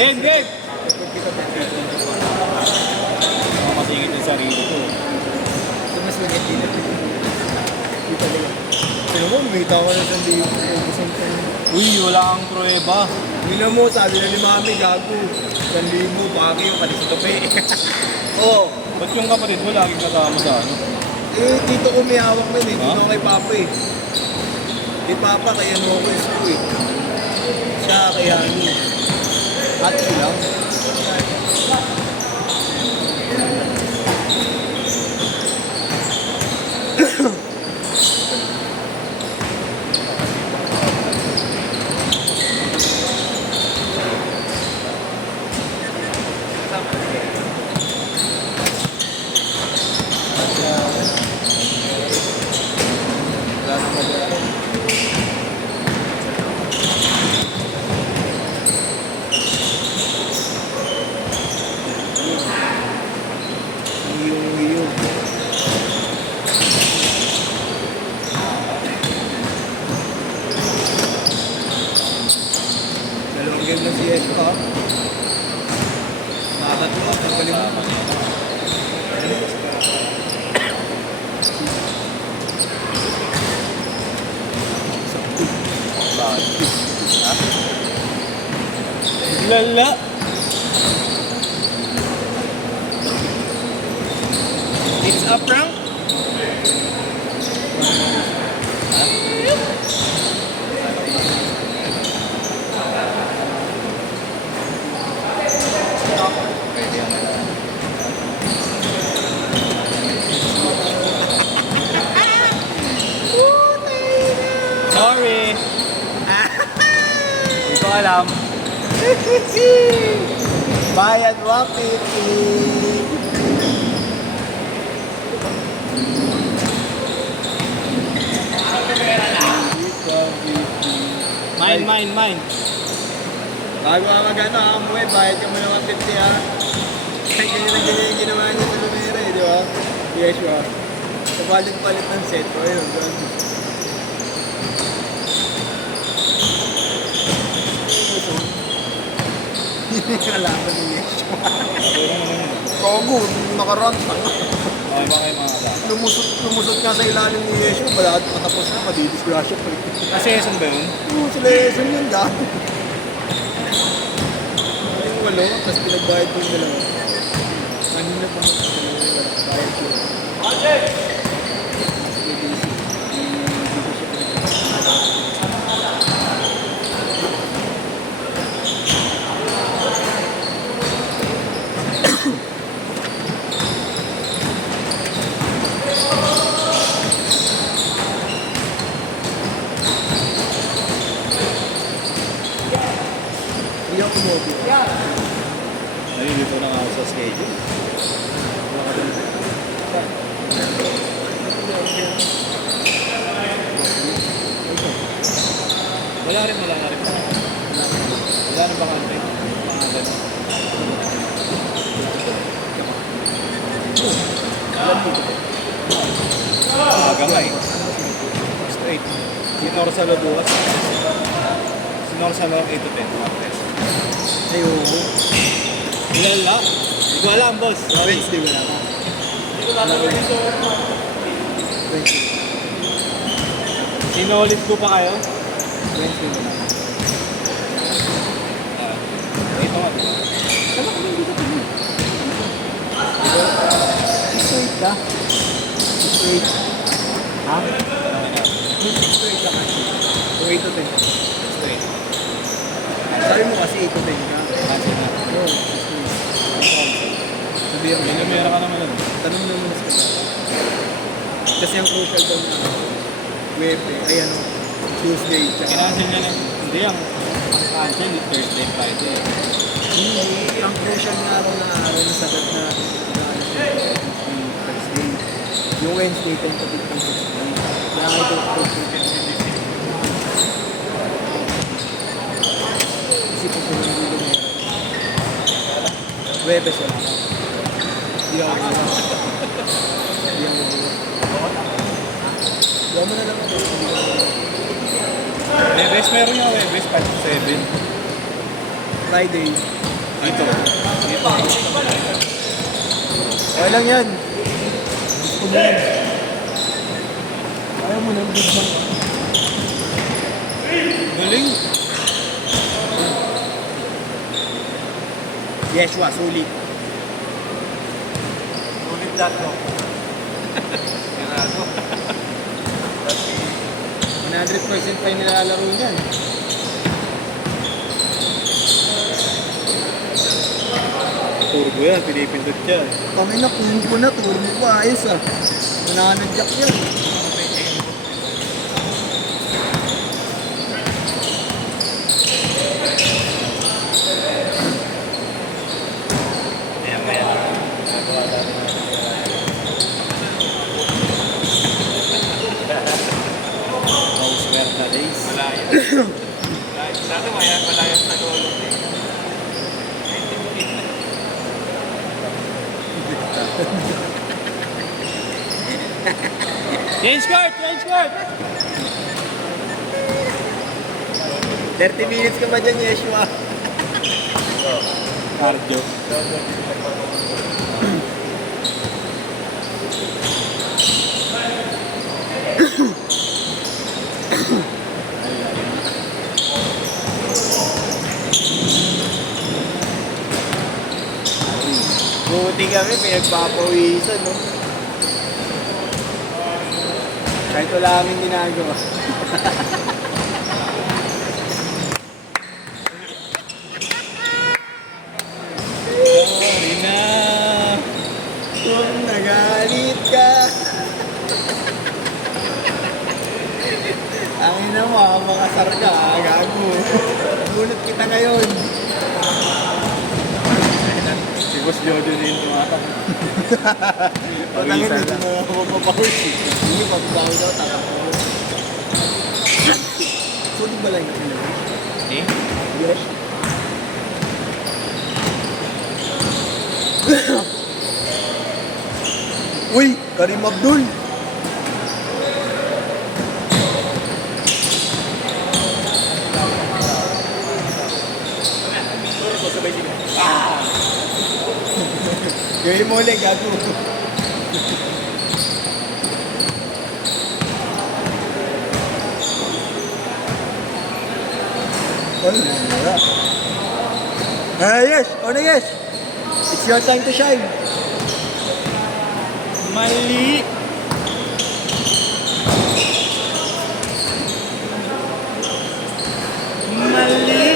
Game, game! Ako masingit yung sarili ko. Ito mas magigit din natin. Hindi talaga. Pero mo, may tao ka na sa liyo. Uy, wala kang pruweba. Hindi na mo, sabi na ni Mami, gago. 1,000, baki yung palis kape. Oo. Ba't yung kapatid mo laging kasama sa ano? Eh, dito ko may hawak mo eh. Dito Ha? kay Papa eh. Kay Papa, kaya mo ko isko eh. Siya, kaya ano. At lang. Dalawang game ng CS ko ha. Nakatatlo, pagkalim mo. Lala! It's a prank. Pwede yan. Sorry! Hindi ko alam. Bayad 150. Mine, mine, mine. Bago ka mag-ano ha, umuwi, bayad ka muna 150 ha. Ay, ganyan na ganyan yung ginawa niya sa Lumera eh, di ba? Yes, ba? Sa palit-palit ng set ko, ayun, doon. Hindi kalaban ni Yeshua. Kogo, nakarun. Okay ba kayo mga kasama? Lumusot nga sa ilalim ni Yeshua, balakad patapos na, madidisgrasya pa rin. Kasi saan ba yun? Oo, sila Yeshua yun dahil. Yung walo, tapos pinagbayad ko yung dalawa. Kanina pa mo sa dalawa, bayad ko. Hindi ako kumobi. Nalilito na nga ako sa schedule. Wala rin. Wala rin ba kami? Pangalan. Aga nga eh. Straight. Sinor sa Loduas. Sinor sa Lord 8 to 10. Ay, oo. Lala? Hindi ko alam, boss. Wednesday wala ka. Hindi ko alam dito. Wednesday. Sinulit ko pa kayo? Wednesday wala ka. Ito nga. Sama kami dito kami. Straight ka? Straight. Ha? Straight ka kasi. 8 to 10. Straight. Sabi mo kasi 8 to 10 ka. Kasi na. Oo, straight. Sabihan mo. Minumera ka naman nun. Tanong mo muna sa kasama. Kasi ang crucial daw na Webe, ay ano, Tuesday, tsaka Kinancel niya na. Hindi, ang cancel is Thursday, Friday. hindi, ang crucial na araw na sagat na ano siya, Thursday. Yung Wednesday, tentative ng 16. Kaya nga ito, isipin ko lang dito meron. Webes wala ka. Hindi ako wala. Hindi ako wala. Gawa mo na lang ito. Hindi ako wala. Webes, meron yung Webes, 5 to 7. Friday. Dito. Dito. Okay lang yan. Gusto mo yan. Ayaw mo ng good man ka. Galing. Yeshua, sulit. Ulit that no. Sigurado. 100% pa yung nilalaro niyan. Turbo yan, pinipindot siya. Kami na, kung na, turbo pa, ayos ah. Nananadyak yan. Ayan, ayan. Mouse Verta Race. Malaya. Dati malaya sa lolo. Change card! Change card! 30 minutes ka ba dyan, Yeshua? Cardio. Buti kami, pinagpapawisan, no? Kahit wala kaming ginagawa. Sorry na. Kung nagalit ka. Ang ina mo, makasar ka, gago. Bunot kita ngayon. Si Boss Jojo na yung tumatak. Patangin na dito na ako mapapahus. Hindi, pagbawi daw, takap ko. Sulit ba lang yung pinag? Eh? Yes. Uy, Karim Abdul. Gawin mo ulit, gago. Yes, yes. It's your time to shine. Mali! Mali!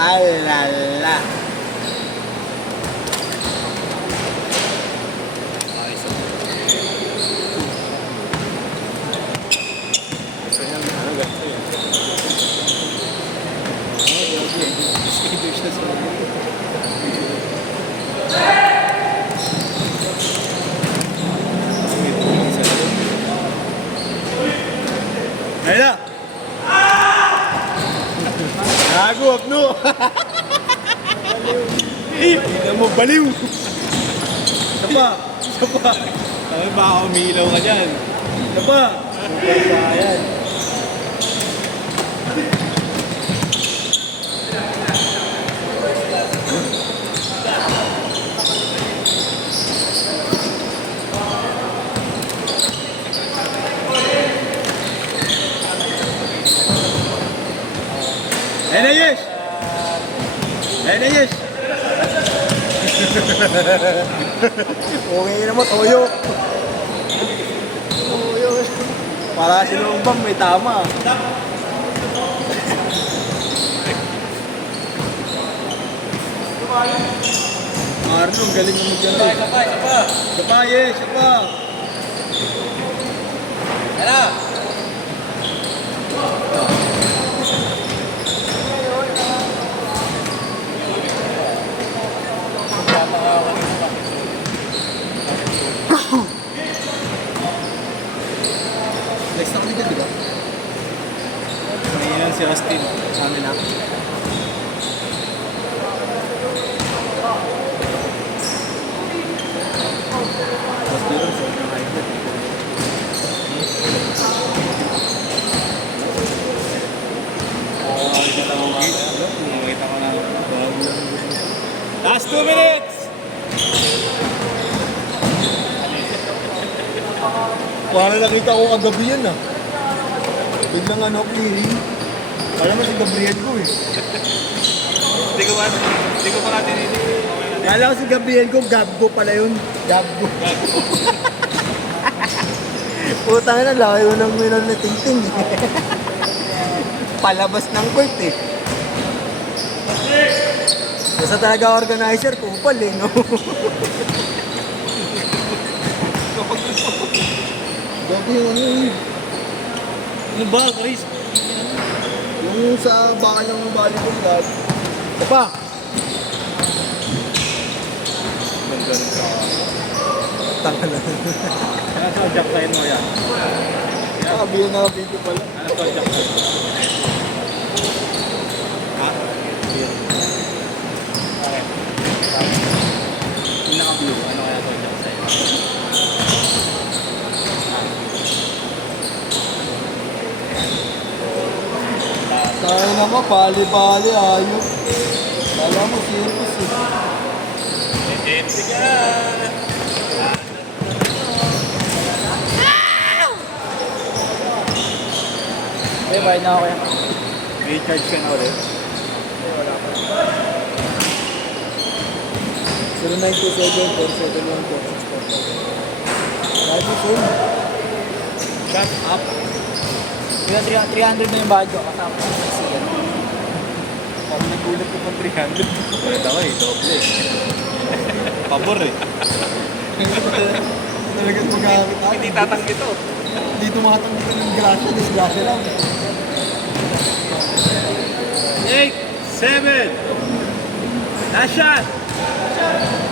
Alala. Ayun na! Gago, Abno! Hindi mo, baliw! Isa pa! Isa pa! Sabi baka umilaw ka dyan. Isa pa! Ayan. Ayun na, yes! Ayun na, yes! Okay na mo, toyo. Toyo. Para sinumbang may tama. Marlon, galing mo dyan. Isa pa, isa pa. Isa pa, yes, isa pa. Ano? Next na kami dyan, di ba? Ngayon si Austin. Sa amin na. Tapos dito, so, nakaibig. Last 2 minutes! Parang nakita ko kagabi yan ah. Biglang ano, clearing. Alam mo si Gabriel ko eh. Hindi ko pa nga tinitig. Kala ko si Gabriel ko, Gabgo pala yun. Gabgo. Putang na, laki ko ng minor na tingting eh. Palabas ng court eh. Basta talaga organizer, kupal eh, no? Dati yung ano yun. Ano ba, Chris? Yung sa bakal ng volleyball guard. Isa pa. Tanga na. Ano sa jack line mo yan? Nakabiyan na video pala. Ano sa jack line? Ha? Okay. Yung naka-blue, ano kaya sa jack line? Tayo naman, bali-bali, ayun. Kala mo, circus eh. Empty ka! Eh, bayad na ako yan. May charge ka na ulit. 0927-471-4644. Bayad mo, sir. Shut up! 300 na yung bayad ko, kasama ko sa siya. Pag nagulat ko pang 300. Ulit ako eh, doble. Pabor eh. Talagang magamit ako. Hindi tatanggi to. Hindi tumatang dito ng grasya, disgrasya lang. 8, 7. Last shot.